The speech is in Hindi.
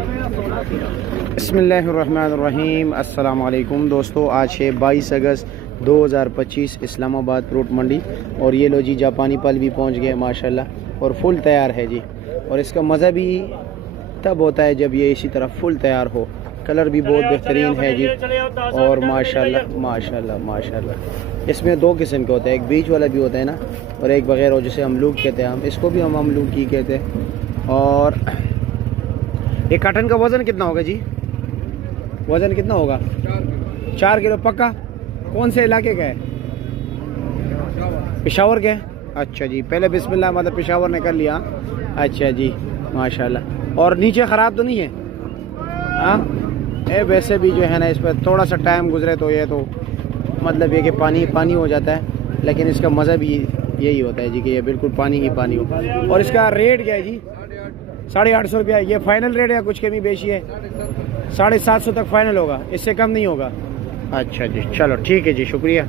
बिस्मिल्लाहिर्रहमानिर्रहीम। अस्सलाम वालेकुम दोस्तों, आज है 22 अगस्त 2025, इस्लामाबाद फ्रूट मंडी। और ये लो जी, जापानी पल भी पहुंच गए माशाल्लाह और फुल तैयार है जी। और इसका मज़ा भी तब होता है जब ये इसी तरह फुल तैयार हो। कलर भी बहुत बेहतरीन है जी। और माशाल्लाह माशाल्लाह माशाल्लाह इसमें दो किस्म के होते हैं, एक बीच वाला भी होता है ना, और एक बगैर, जिसे अमलूक कहते हैं। हम इसको भी हम अमलूक ही कहते हैं। और एक काटन का वज़न कितना होगा जी? वज़न कितना होगा? 4 किलो पक्का। कौन से इलाके का है? पेशावर के? अच्छा जी, पहले बिस्मिल्लाह, मतलब पेशावर ने कर लिया। अच्छा जी माशाल्लाह। और नीचे ख़राब तो नहीं है? हाँ, वैसे भी जो है ना, इस पर थोड़ा सा टाइम गुजरे तो ये तो मतलब ये कि पानी पानी हो जाता है, लेकिन इसका मज़ा भी यही होता है जी कि ये बिल्कुल पानी ही पानी हो। और इसका रेट क्या है जी? 850 रुपया। ये फ़ाइनल रेट है, कुछ कमी बेशी है? 750 तक फ़ाइनल होगा, इससे कम नहीं होगा। अच्छा जी, चलो ठीक है जी, शुक्रिया।